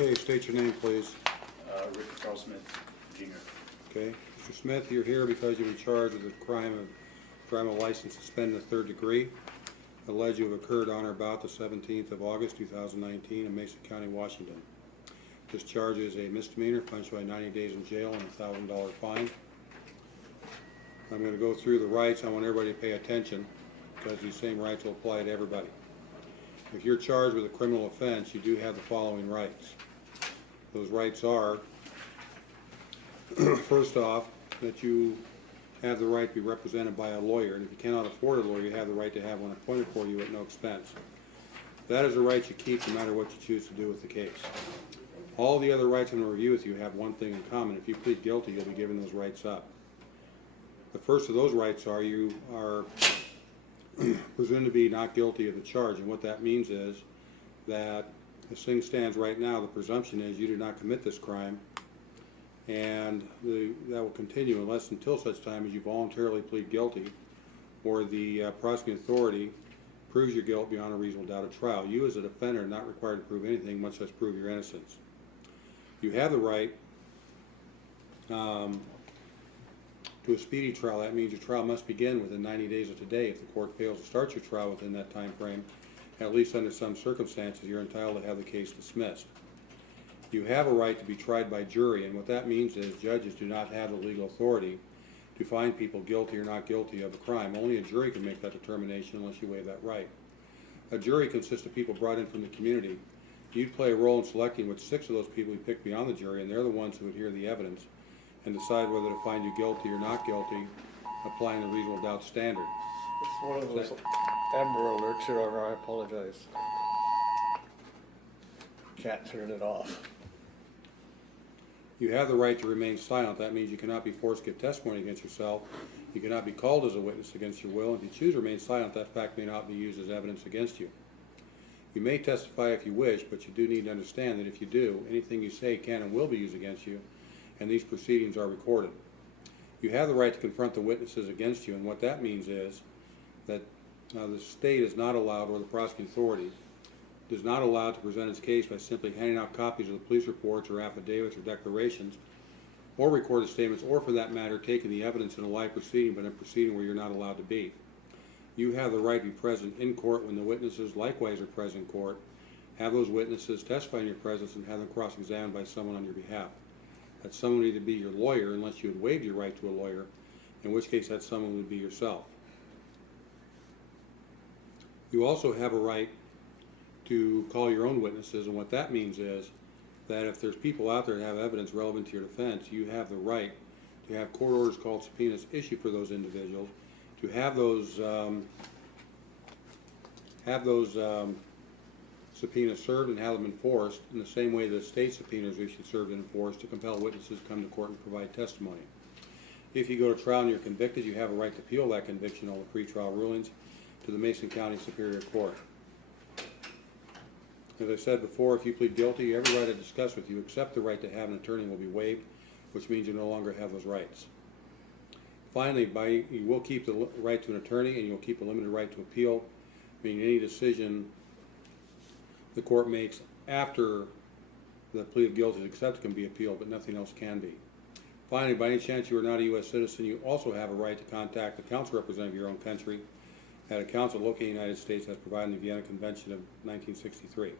Okay, state your name, please. Richard Charles Smith, Jr. Okay, Mr. Smith, you're here because you're in charge of the crime of driving a license suspended in the 3rd degree, alleged to have occurred on or about the 17th of August, 2019 in Mason County, Washington. This charge is a misdemeanor, punishable by 90 days in jail and a $1,000 fine. I'm going to go through the rights. I want everybody to pay attention because these same rights will apply to everybody. If you're charged with a criminal offense, you do have the following rights. Those rights are, first off, that you have the right to be represented by a lawyer, and if you cannot afford a lawyer, you have the right to have one appointed for you at no expense. That is a right you keep no matter what you choose to do with the case. All the other rights I'm going to review with you have one thing in common. If you plead guilty, you'll be giving those rights up. The first of those rights are you are presumed to be not guilty of the charge, and what that means is that as things stands right now, the presumption is you did not commit this crime, and that will continue until such time as you voluntarily plead guilty or the prosecuting authority proves your guilt beyond a reasonable doubt at trial. You as a defendant are not required to prove anything, much less prove your innocence. You have the right to a speedy trial. That means your trial must begin within 90 days of today. If the court fails to start your trial within that time frame, at least under some circumstances, you're entitled to have the case dismissed. You have a right to be tried by jury, and what that means is judges do not have the legal authority to find people guilty or not guilty of a crime. Only a jury can make that determination unless you waive that right. A jury consists of people brought in from the community. You'd play a role in selecting which 6 of those people you pick beyond the jury, and they're the ones who would hear the evidence and decide whether to find you guilty or not guilty, applying the reasonable doubt standard. It's one of those Amber alerts here, I apologize. Can't turn it off. You have the right to remain silent. That means you cannot be forced to give testimony against yourself. You cannot be called as a witness against your will. If you choose to remain silent, that fact may not be used as evidence against you. You may testify if you wish, but you do need to understand that if you do, anything you say can and will be used against you, and these proceedings are recorded. You have the right to confront the witnesses against you, and what that means is that the state is not allowed, or the prosecuting authority is not allowed to present its case by simply handing out copies of the police reports or affidavits or declarations or recorded statements, or for that matter taking the evidence in a live proceeding, but in a proceeding where you're not allowed to be. You have the right to be present in court when the witnesses likewise are present in court. Have those witnesses testify in your presence and have them cross-examined by someone on your behalf. That someone would either be your lawyer, unless you had waived your right to a lawyer, in which case that someone would be yourself. You also have a right to call your own witnesses, and what that means is that if there's people out there that have evidence relevant to your defense, you have the right to have court orders called subpoenas issued for those individuals, to have those subpoenas served and have them enforced in the same way that state subpoenas are issued, served, and enforced to compel witnesses to come to court and provide testimony. If you go to trial and you're convicted, you have a right to appeal that conviction, all the pretrial rulings, to the Mason County Superior Court. As I said before, if you plead guilty, you have a right to discuss with you, except the right to have an attorney will be waived, which means you no longer have those rights. Finally, you will keep the right to an attorney, and you'll keep a limited right to appeal, meaning any decision the court makes after the plea of guilty is accepted can be appealed, but nothing else can be. Finally, by any chance you are not a U.S. citizen, you also have a right to contact the council representative of your own country at a council located in the United States as provided in the Vienna Convention of 1963.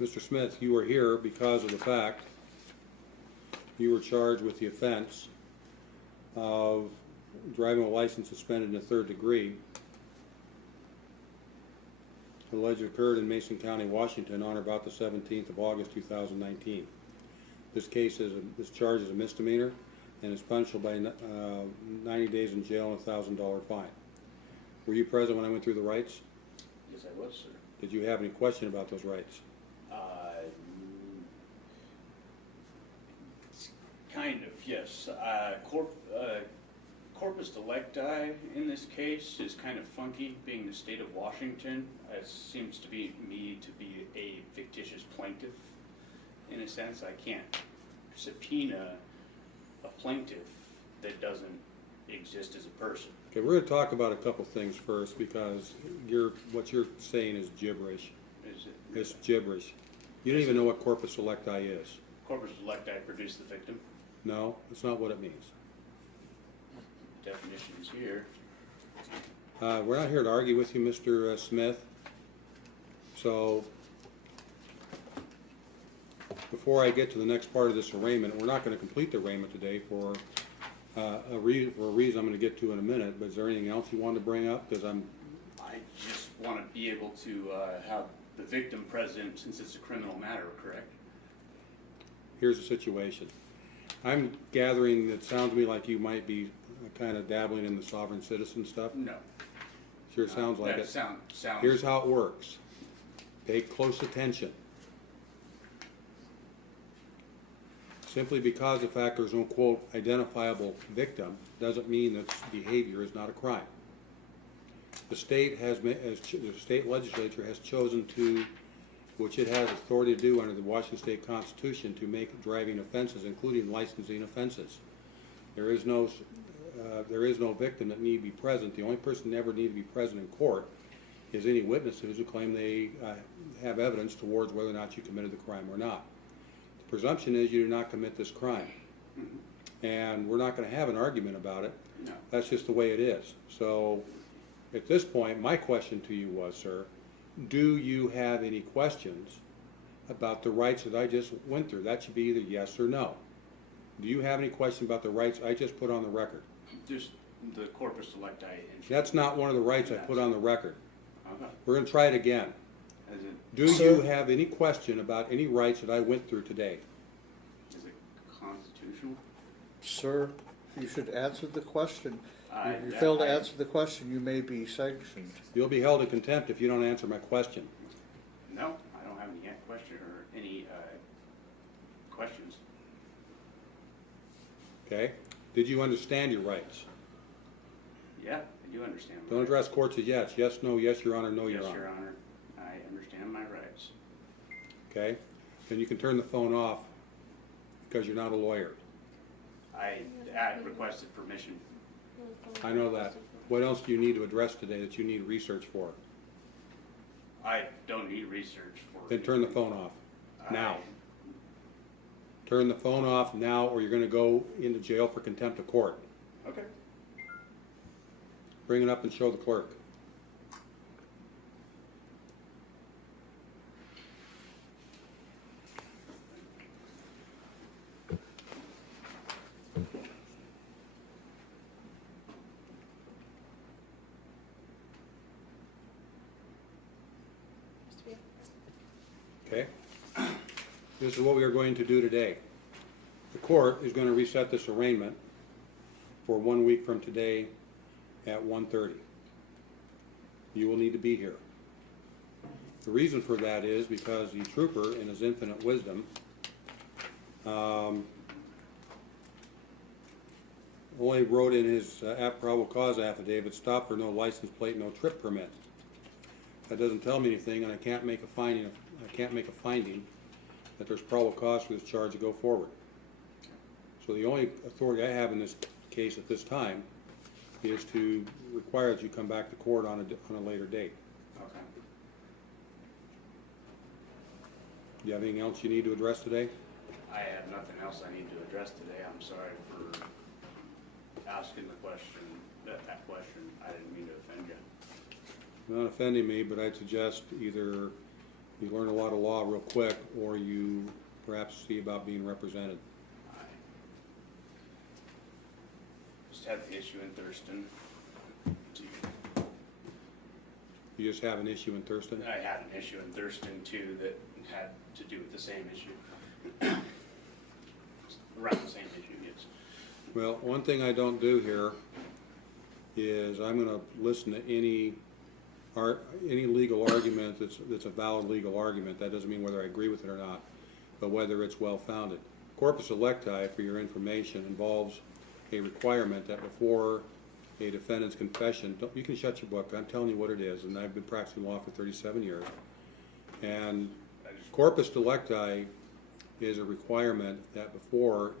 Mr. Smith, you are here because of the fact you were charged with the offense of driving a license suspended in the 3rd degree, alleged occurred in Mason County, Washington on or about the 17th of August 2019. This charge is a misdemeanor and is punishable by 90 days in jail and a $1,000 fine. Were you present when I went through the rights? Yes, I was, sir. Did you have any question about those rights? Kind of, yes. Corpus delicti in this case is kind of funky, being the state of Washington. It seems to be a fictitious plaintiff. In a sense, I can't subpoena a plaintiff that doesn't exist as a person. Okay, we're going to talk about a couple things first because what you're saying is gibberish. Is it? It's gibberish. You don't even know what corpus electi is. Corpus electi produce the victim. No, that's not what it means. Definitions here. We're not here to argue with you, Mr. Smith. So, before I get to the next part of this arraignment, we're not going to complete the arraignment today for a reason I'm going to get to in a minute, but is there anything else you wanted to bring up? Because I just want to be able to have the victim present since it's a criminal matter, correct? Here's the situation. I'm gathering, it sounds to me like you might be kind of dabbling in the sovereign citizen stuff. No. Sure sounds like it. Sounds. Here's how it works. Pay close attention. Simply because the fact there's no, quote, identifiable victim doesn't mean that behavior is not a crime. The state the state legislature has chosen to, which it has authority to do under the Washington State Constitution, to make driving offenses, including licensing offenses. There is no victim that need be present. The only person that ever need to be present in court is any witnesses who claim they have evidence towards whether or not you committed the crime or not. The presumption is you do not commit this crime. Mm-hmm. And we're not going to have an argument about it. No. That's just the way it is. So at this point, my question to you was, sir, do you have any questions about the rights that I just went through? That should be either yes or no. Do you have any questions about the rights I just put on the record? Just the corpus electi. That's not one of the rights I put on the record. Okay. We're going to try it again. Is it, Do you have any question about any rights that I went through today? is it constitutional? Sir, you should answer the question. If you that- fail to answer the question, you may be sanctioned. You'll be held in contempt if you don't answer my question. No, I don't have any question or any questions. Okay? Did you understand your rights? Yeah, I do understand. my Don't rights. address courts as yes. Yes, no, yes, Your Honor, no, Yes, Your Honor. Your Honor. I understand my rights. Okay? Then you can turn the phone off because you're not a lawyer. I requested permission. I know that. What else do you need to address today that you need research for? I don't need research for. Then turn the phone off. Now. I- Turn the phone off now or you're going to go into jail for contempt of court. Okay. Bring it up and show the clerk. Okay? This is what we are going to do today. The court is going to reset this arraignment for 1 week from today at 1:30. You will need to be here. The reason for that is because the trooper, in his infinite wisdom, only wrote in his probable cause affidavit, stop for no license plate, no trip permit. That doesn't tell me anything, and I can't make a finding. I can't make a finding that there's probable cause for this charge to go forward. So the only authority I have in this case at this time is to require that you come back to court on a later date. Okay. Do you have anything else you need to address today? I have nothing else I need to address today. I'm sorry for asking the question, that question. I didn't mean to offend you. Not offending me, but I'd suggest either you learn a lot of law real quick or you perhaps see about being represented. I just had the issue in Thurston. You just have an issue in Thurston? I had an issue in Thurston too that had to do with the same issue. Around the same issue, yes. Well, one thing I don't do here is I'm going to listen to any legal argument that's a valid legal argument. That doesn't mean whether I agree with it or not, but whether it's well-founded. Corpus electi, for your information, involves a requirement that before a defendant's confession, you can shut your book, I'm telling you what it is, and I've been practicing law for 37 years. And corpus electi is a requirement that before,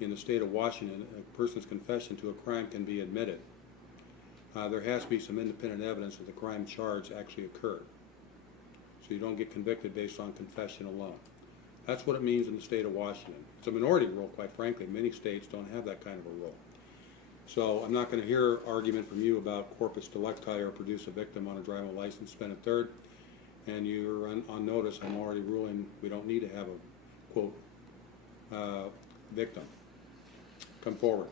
in the state of Washington, a person's confession to a crime can be admitted. There has to be some independent evidence that the crime charge actually occurred. so you don't get convicted based on confession alone. That's what it means in the state of Washington. It's a minority rule, quite frankly. Many states don't have that kind of a rule. So I'm not going to hear argument from you about corpus delicti or produce a victim on a driving license, spend a third, and you're on notice. I'm already ruling we don't need to have a, quote, victim. Come forward.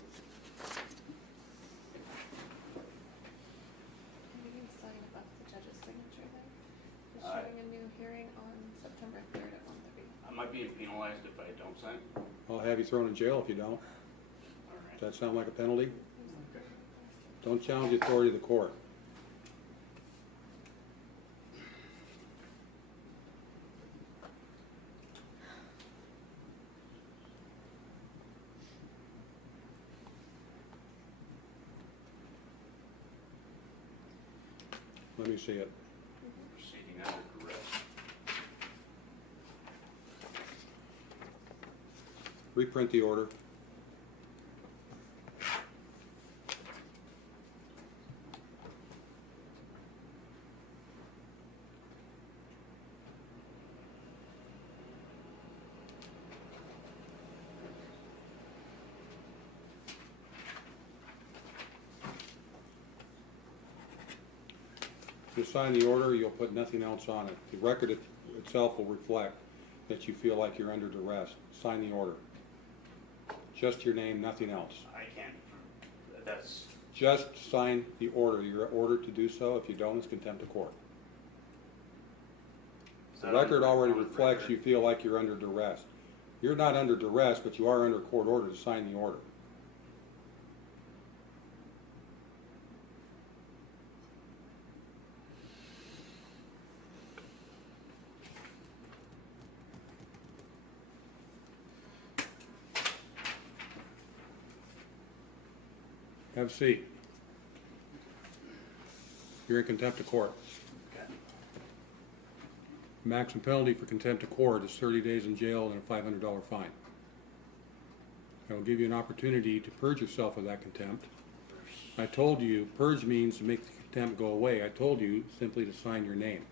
We can sign above the judge's signature then. We're starting a new hearing on September 3rd at 1:30. I might be penalized if I don't sign. I'll have you thrown in jail if you don't. All right. Does that sound like a penalty? Don't challenge the authority of the court. Let me see it. Proceeding under duress. Reprint the order. If you sign the order, you'll put nothing else on it. The record itself will reflect that you feel like you're under duress. Sign the order. Just your name, nothing else. I can't. That's. Just sign the order. You're ordered to do so. If you don't, it's contempt of court. The record already reflects you feel like you're under duress. You're not under duress, but you are under court order to sign the order. Have a seat. You're in contempt of court. Okay. Maximum penalty for contempt of court is 30 days in jail and a $500 fine. I will give you an opportunity to purge yourself of that contempt. I told you, purge means to make the contempt go away. I told you simply to sign your name.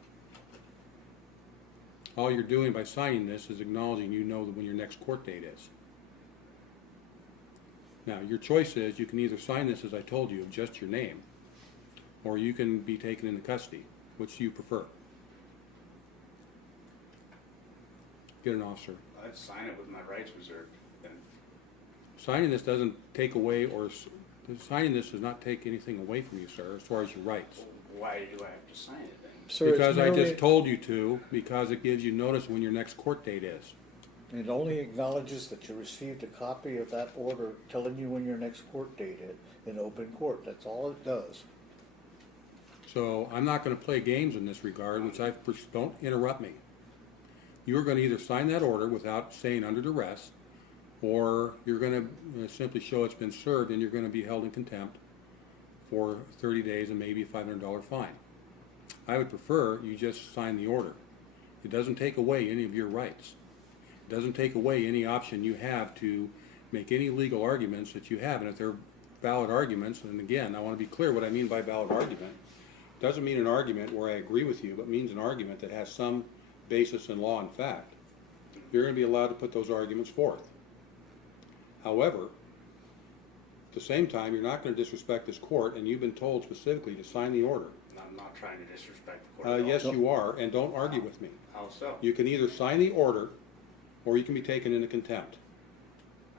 All you're doing by signing this is acknowledging you know when your next court date is. Now, your choice is you can either sign this as I told you, of just your name, or you can be taken into custody. Which do you prefer? Get an officer. I'd sign it with my rights reserved. Then. Signing this doesn't take away, or signing this does not take anything away from you, sir, as far as your rights. Why do I have to sign it then? Sir, Because it's I merely- just told you to, because it gives you notice when your next court date is. It only acknowledges that you received a copy of that order telling you when your next court date is in open court. That's all it does. So I'm not going to play games in this regard, which don't interrupt me. You're going to either sign that order without saying under duress, or you're going to simply show it's been served and you're going to be held in contempt for 30 days and maybe a $500 fine. I would prefer you just sign the order. It doesn't take away any of your rights. It doesn't take away any option you have to make any legal arguments that you have, and if they're valid arguments, and again, I want to be clear what I mean by valid argument. It doesn't mean an argument where I agree with you, but means an argument that has some basis in law and fact. You're going to be allowed to put those arguments forth. However, at the same time, you're not going to disrespect this court, and you've been told specifically to sign the order. I'm not trying to disrespect the court at all. Yes, you are, and don't argue with me. How so? You can either sign the order, or you can be taken into contempt.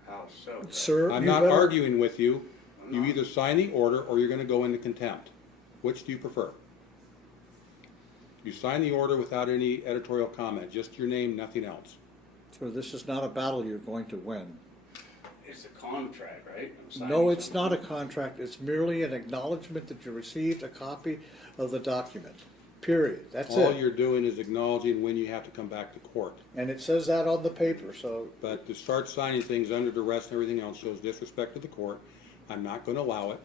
How so? Sir, I'm you not better- arguing with you. I'm You not. either sign the order, or you're going to go into contempt. Which do you prefer? You sign the order without any editorial comment, just your name, nothing else. Sir, this is not a battle you're going to win. It's a contract, right? I'm signing No, it's something. not a contract. It's merely an acknowledgement that you received a copy of the document. Period. That's All it. you're doing is acknowledging when you have to come back to court. And it says that on the paper, so But to start signing things under duress and everything else shows disrespect to the court. I'm not going to allow it.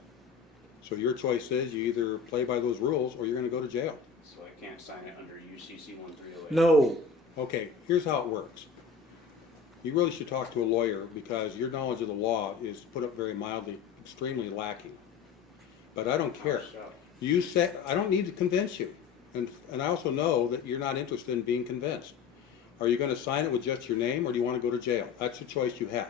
So your choice is you either play by those rules or you're going to go to jail. So I can't sign it under UCC 1308. no. Okay, here's how it works. You really should talk to a lawyer because your knowledge of the law is, to put it very mildly, extremely lacking. But I don't care. How so? You said, I don't need to convince you. And I also know that you're not interested in being convinced. Are you gonna sign it with just your name, or do you wanna go to jail? That's the choice you have.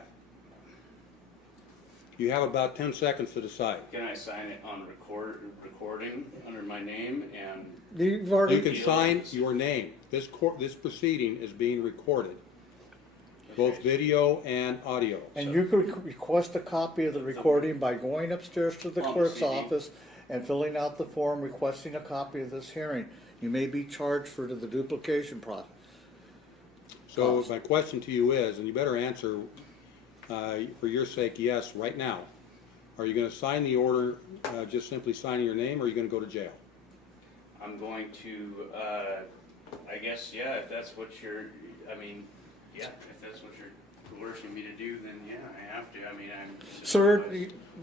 You have about 10 seconds to decide. Can I sign it on recording under my name and? You've already. You can sign your name. This proceeding is being recorded, both video and audio. And you could request a copy of the recording by going upstairs to the On the clerk's CD. office and filling out the form requesting a copy of this hearing. You may be charged for the duplication process. So Cost. my question to you is, and you better answer for your sake, yes, right now. Are you gonna sign the order, just simply signing your name, or are you gonna go to jail? I'm going to, I guess, yeah, if that's what you're, I mean, yeah, if that's what you're coercing me to do, then yeah, I have to, I mean, I'm. Sir,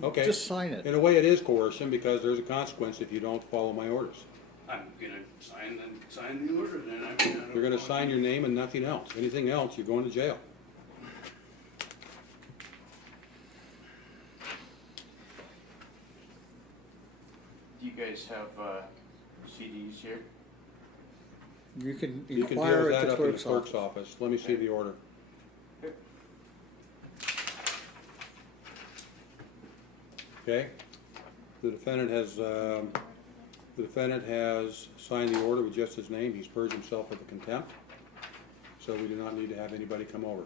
Okay. just sign it. In a way, it is coercion, because there's a consequence if you don't follow my orders. I'm gonna sign the order, then I mean, I don't You're gonna want sign to- your name and nothing else. Anything else, you're going to jail. Do you guys have, CDs here? You can You can deal inquire with at that the up in the clerk's clerk's office. office. Let me see the order. Okay? The defendant has signed the order with just his name. He's purged himself of the contempt. So we do not need to have anybody come over.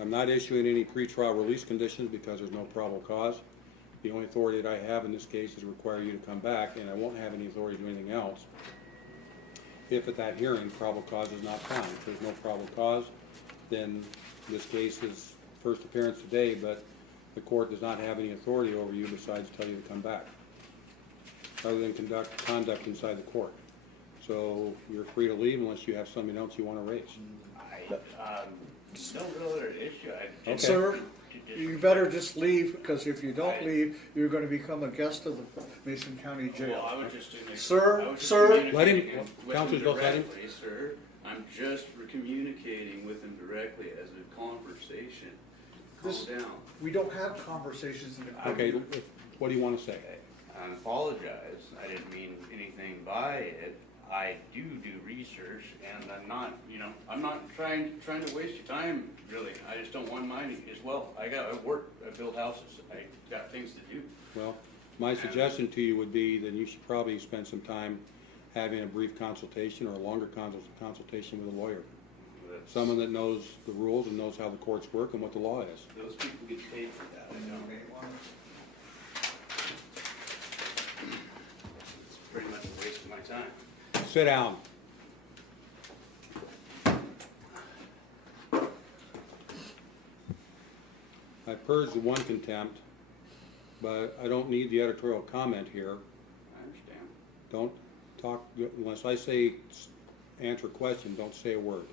I'm not issuing any pretrial release conditions because there's no probable cause. The only authority that I have in this case is require you to come back, and I won't have any authority to do anything else if at that hearing probable cause is not found. If there's no probable cause, then this case is first appearance today, but the court does not have any authority over you besides tell you to come back, other than conduct inside the court. So you're free to leave unless you have something else you want to raise. I, no real other issue, I. Okay. Sir, you better just leave, because if you don't leave, you're gonna become a guest of the Mason County Well, Jail. I was just doing it. Sir, I was just sir. communicating Let him- with Counselors, don't let him. directly, sir. I'm just communicating with him directly as a conversation. Calm This- down. We don't have conversations in the court. Okay, what do you want to say? I apologize. I didn't mean anything by it. I do research, and I'm not, I'm not trying to waste your time, really. I just don't want mine as well. I work, I build houses. I got things to do. Well, my suggestion to you would be that you should probably spend some time having a brief consultation or a longer consultation with a lawyer. That's- Someone that knows the rules and knows how the courts work and what the law is. Those people get paid for that, I know. It's pretty much a waste of my time. Sit down. I purged the one contempt, but I don't need the editorial comment here. I understand. Don't talk, unless I say answer a question, don't say a word.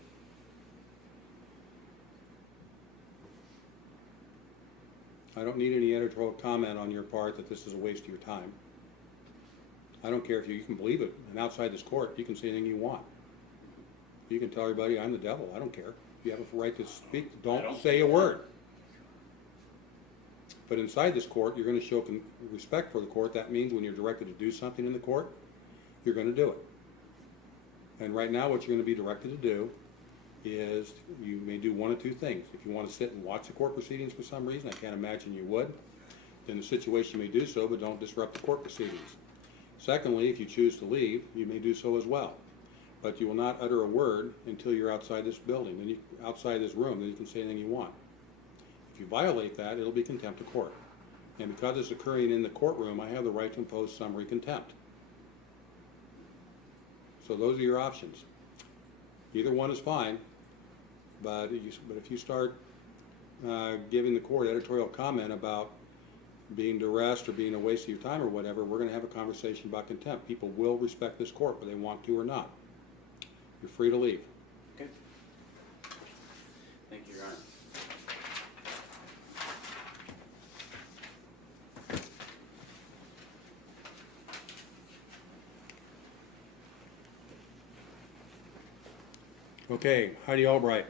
I don't need any editorial comment on your part that this is a waste of your time. I don't care if you can believe it, and outside this court, you can say anything you want. You can tell everybody I'm the devil, I don't care. You have a right to speak, don't say a word. But inside this court, you're gonna show respect for the court. That means when you're directed to do something in the court, you're gonna do it. And right now, what you're gonna be directed to do is, you may do one of two things. If you wanna sit and watch the court proceedings for some reason, I can't imagine you would, then the situation may do so, but don't disrupt the court proceedings. Secondly, if you choose to leave, you may do so as well. But you will not utter a word until you're outside this building, and outside this room, then you can say anything you want. If you violate that, it'll be contempt of court. And because it's occurring in the courtroom, I have the right to impose summary contempt. So those are your options. Either one is fine, but if you start giving the court editorial comment about being duressed or being a waste of your time or whatever, we're going to have a conversation about contempt. People will respect this court whether they want to or not. You're free to leave. Okay. Thank you, Your Honor. Okay, Heidi Albright.